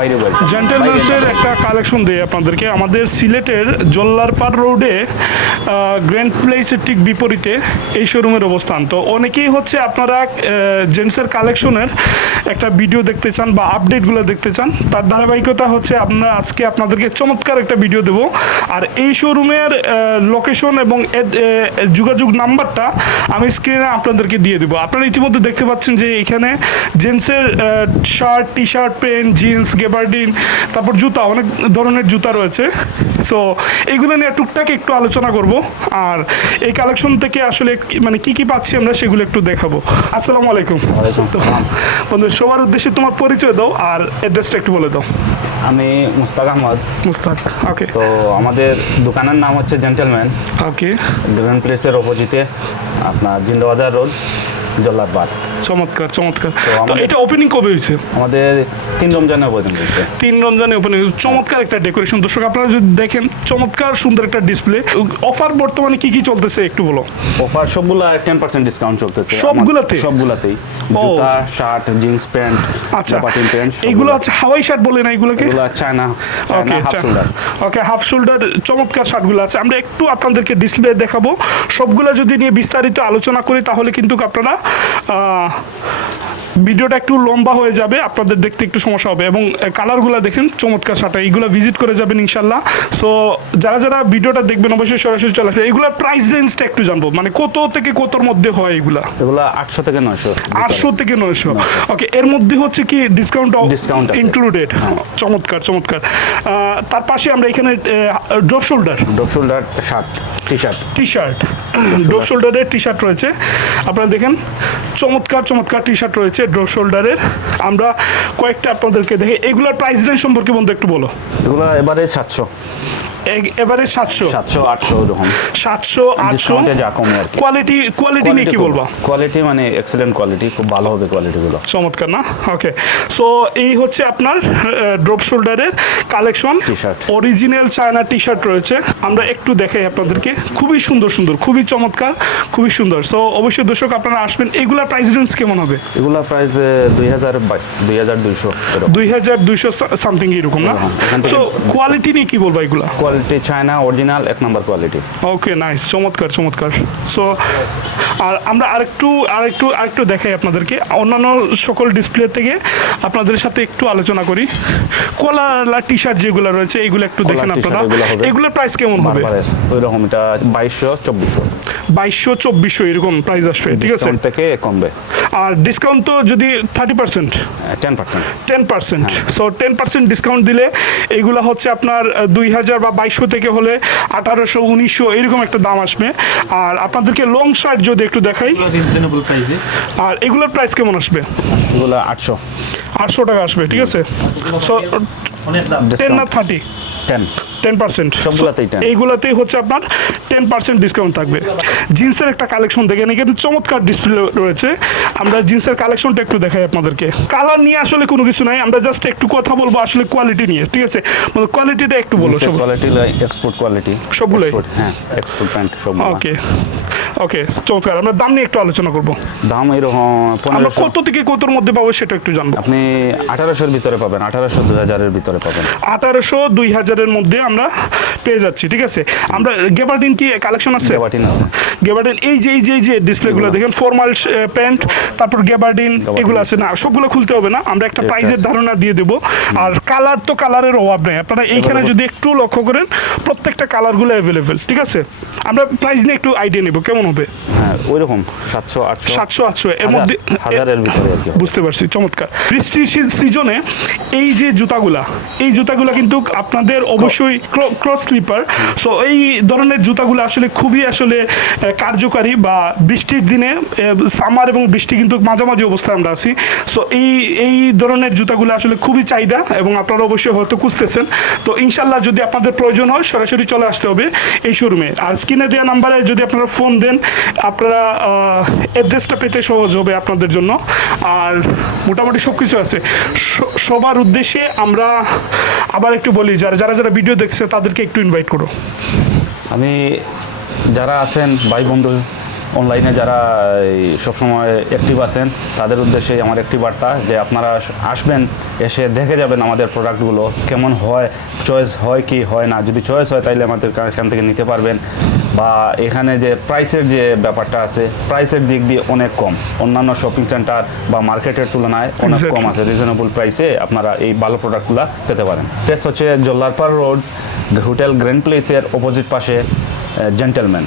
বাইরে বাইরে জেন্টেলম্যানসের একটা কালেকশন দিই আপনাদেরকে। আমাদের সিলেটের জল্লারপাড় রোডে গ্র্যান্ড প্লেসের ঠিক বিপরীতে এই শোরুমের অবস্থান। তো অনেকেই হচ্ছে আপনারা জেন্টসের কালেকশনের একটা ভিডিও দেখতে চান বা আপডেটগুলো দেখতে চান। তার ধারাবাহিকতা হচ্ছে আমরা আজকে আপনাদেরকে চমৎকার একটা ভিডিও দেব। আর এই শোরুমের লোকেশন এবং যোগাযোগ নাম্বারটা আমি স্ক্রিনে আপনাদেরকে দিয়ে দেবো। আপনারা ইতিমধ্যে দেখতে পাচ্ছেন যে এখানে জেন্টসের shirt T shirt pant jeans gabardine তারপর জুতা অনেক ধরনের জুতা রয়েছে। সো এইগুলো নিয়ে টুকটাক একটু আলোচনা করব। আর এই কালেকশন থেকে আসলে মানে কি কি পাচ্ছি আমরা সেগুলো একটু দেখাবো। আসসালামু আলাইকুম। বন্ধু সবার উদ্দেশ্যে তোমার পরিচয় দাও আর অ্যাড্রেসটা একটু বলে দাও। আমি মুস্তাক আহমদ। মুস্তাক ওকে তো আমাদের দোকানের নাম হচ্ছে জেন্টেলম্যান ওকে গ্র্যান্ড প্লেসের অপোজিটে আপনার জিন্দাবাজার রোড জল্লারবাদ চমৎকার চমৎকার। তো এটা ওপেনিং কবে হয়েছে? আমাদের তিন রমজানে আবেদন হয়েছে। তিন রমজানে ওপেনিং চমৎকার একটা ডেকোরেশন দর্শক আপনারা যদি দেখেন চমৎকার সুন্দর একটা ডিসপ্লে অফার বর্তমানে কি কি চলতেছে একটু বলো। অফার সবগুলা টেন পার্সেন্ট ডিসকাউন্ট চলতেছে। সবগুলাতে? সবগুলাতেই। জুতা শার্ট জিন্স প্যান্ট আচ্ছা। পাটিন প্যান্ট এইগুলো হচ্ছে হাওয়াই শার্ট বলে না এগুলোকে? এগুলো China okay half okay half shoulder চমৎকার শার্টগুলো আছে। আমরা একটু আপনাদেরকে ডিসপ্লে দেখাবো। সবগুলো যদি নিয়ে বিস্তারিত আলোচনা করি তাহলে কিন্তু আপনারা Uh, ভিডিওটা একটু লম্বা হয়ে যাবে আপনাদের দেখতে একটু সমস্যা হবে। এবং কালারগুলো দেখেন চমৎকার শার্ট এইগুলো ভিজিট করে যাবেন ইনশাল্লাহ। সো যারা যারা ভিডিওটা দেখবেন অবশ্যই সরাসরি চলে আসবে এগুলোর প্রাইস রেঞ্জটা একটু জানব। মানে কত থেকে কতর মধ্যে হয় এগুলা এগুলো আটশো থেকে নয়শো। আটশো থেকে নয়শো। ওকে এর মধ্যে হচ্ছে কি ডিসকাউন্ট আছে। ইনক্লুডেড চমৎকার চমৎকার। তার পাশে আমরা এখানে drop shoulder drop shoulder shirt T shirt T shirt drop শোল্ডারের T shirt রয়েছে। আপনারা দেখেন চমৎকার চমৎকার টি শার্ট রয়েছে। ড্রপ শোল্ডারের আমরা কয়েকটা আপনাদেরকে দেখে। এগুলোর প্রাইস রেঞ্জ সম্পর্কে বন্ধু একটু বলো। এগুলো এবারে সাতশো। এবারে সাতশো। সাতশো আটশো এরকম সাতশো আটশো। যা কমে আর কোয়ালিটি কোয়ালিটি নিয়ে কি বলব? কোয়ালিটি মানে এক্সেলেন্ট কোয়ালিটি খুব ভালো হবে কোয়ালিটিগুলো চমৎকার না? ওকে সো এই হচ্ছে আপনার drop শোল্ডারের collection T-shirt। Original China T shirt রয়েছে। আমরা একটু দেখাই আপনাদেরকে। খুবই সুন্দর সুন্দর খুবই চমৎকার খুবই সুন্দর। সো অবশ্যই দর্শক আপনারা আসবেন। এগুলার প্রাইস রেঞ্জ কেমন হবে? এগুলা প্রাইস দুই হাজার দুই হাজার দুইশো দুই হাজার দুইশো সামথিং এরকম না? সো কোয়ালিটি নিয়ে কি বলব এগুলা? কোয়ালিটি চায়না অরিজিনাল এক নম্বর কোয়ালিটি ওকে নাইস চমৎকার চমৎকার। সো আর আমরা আরেকটু আরেকটু আরেকটু দেখাই আপনাদেরকে। অন্যান্য সকল ডিসপ্লে থেকে আপনাদের সাথে একটু আলোচনা করি। কলার টি শার্ট যেগুলো রয়েছে এগুলো একটু দেখেন আপনারা। এগুলো এগুলোর প্রাইস কেমন হবে? ওই রকম এটা বাইশশো চব্বিশশো। বাইশশো চব্বিশশো এরকম প্রাইস আসবে ঠিক আছে? থেকে কমবে। আর ডিসকাউন্ট তো যদি thirty percent ten percent ten percent so ten percent discount দিলে এইগুলো হচ্ছে আপনার দুই হাজার বা বাইশশো থেকে হলে আঠারোশো উনিশশো এরকম একটা দাম আসবে। আর আপনাদেরকে লং শার্ট যদি একটু দেখাই। আর এগুলোর প্রাইস কেমন আসবে? এগুলো আটশো। আটশো টাকা আসবে ঠিক আছে? সো টেন না থার্টি টেন টেন পার্সেন্ট সবগুলাতেই এইগুলাতেই হচ্ছে আপনার টেন পার্সেন্ট ডিসকাউন্ট থাকবে। জিন্সের একটা কালেকশন দেখেন এখানে চমৎকার ডিসপ্লে রয়েছে। আমরা জিন্সের কালেকশনটা একটু দেখাই আপনাদেরকে। কালার নিয়ে আসলে কোনো কিছু নাই আমরা জাস্ট একটু কথা বলব আসলে কোয়ালিটি নিয়ে ঠিক আছে? মানে কোয়ালিটিটা একটু বলো সব কোয়ালিটি এক্সপোর্ট কোয়ালিটি সবগুলোই? হ্যাঁ এক্সপোর্ট প্যান্ট সব ওকে ওকে চমৎকার। আমরা দাম নিয়ে একটু আলোচনা করব। দাম এরকম আমরা কত থেকে কতর মধ্যে পাবো সেটা একটু জানব। আপনি আঠারোশোর ভিতরে পাবেন আঠারোশো দুই হাজারের ভিতরে পাবেন। আঠারোশো দুই হাজারের মধ্যে আমরা পেয়ে যাচ্ছি ঠিক আছে? আমরা গেবার্ডিন কি কালেকশন আছে? গেবার্টিন আছে। গেবার্ডিন এই যে এই যে এই যে ডিসপ্লেগুলো দেখেন ফর্মাল প্যান্ট তারপর গেবার্ডিন এগুলো আছে। না সবগুলো খুলতে হবে না আমরা একটা একটা প্রাইজের ধারণা দিয়ে দেব। আর কালার তো কালারের অভাব নেই আপনারা এইখানে যদি একটু লক্ষ্য করেন প্রত্যেকটা কালারগুলো অ্যাভেলেবেল ঠিক আছে? আমরা প্রাইস নিয়ে একটু আইডিয়া নেব কেমন হবে? হ্যাঁ ওই রকম সাতশো আটশো সাতশো আটশো এর হাজার- মধ্যে হাজারের ভিতরে বুঝতে পারছি চমৎকার। বৃষ্টির সিজনে এই যে জুতাগুলা এই জুতাগুলা কিন্তু আপনাদের অবশ্যই ক্রস স্লিপার সো এই ধরনের জুতাগুলো আসলে খুবই আসলে কার্যকারী বা বৃষ্টির দিনে সামার এবং বৃষ্টি কিন্তু মাঝামাঝি অবস্থায় আমরা আছি। সো এই এই ধরনের জুতাগুলো আসলে খুবই চাহিদা এবং আপনারা অবশ্যই হয়তো খুঁজতেছেন। তো ইনশাল্লাহ যদি আপনাদের প্রয়োজন হয় সরাসরি চলে আসতে হবে এই শোরুমে আর স্ক্রিনে দেওয়া নাম্বারে যদি আপনারা ফোন দেন, আপনারা অ্যাড্রেসটা পেতে সহজ হবে আপনাদের জন্য। আর মোটামুটি সব কিছু আছে সবার উদ্দেশ্যে আমরা আবার একটু বলি, যারা যারা যারা ভিডিও দেখছে তাদেরকে একটু ইনভাইট করো। আমি, যারা আছেন, ভাই বন্ধু অনলাইনে যারা সবসময় অ্যাক্টিভ আছেন, তাদের উদ্দেশ্যে আমার একটি বার্তা যে আপনারা আস- আসবেন, এসে দেখে যাবেন আমাদের প্রোডাক্টগুলো কেমন হয় চয়েস হয় কি হয় না। যদি চয়েস হয় তাহলে আমাদের এখান থেকে নিতে পারবেন। বা এখানে যে প্রাইসের যে ব্যাপারটা আছে প্রাইসের দিক দিয়ে অনেক কম। অন্যান্য শপিং সেন্টার বা মার্কেটের তুলনায় অনেক কম আছে। রিজনেবল প্রাইসে আপনারা এই ভালো প্রোডাক্টগুলো পেতে পারেন। প্লেস হচ্ছে জল্লারপাড় রোড হোটেল গ্র্যান্ড প্লেসের অপোজিট পাশে জেন্টেলম্যান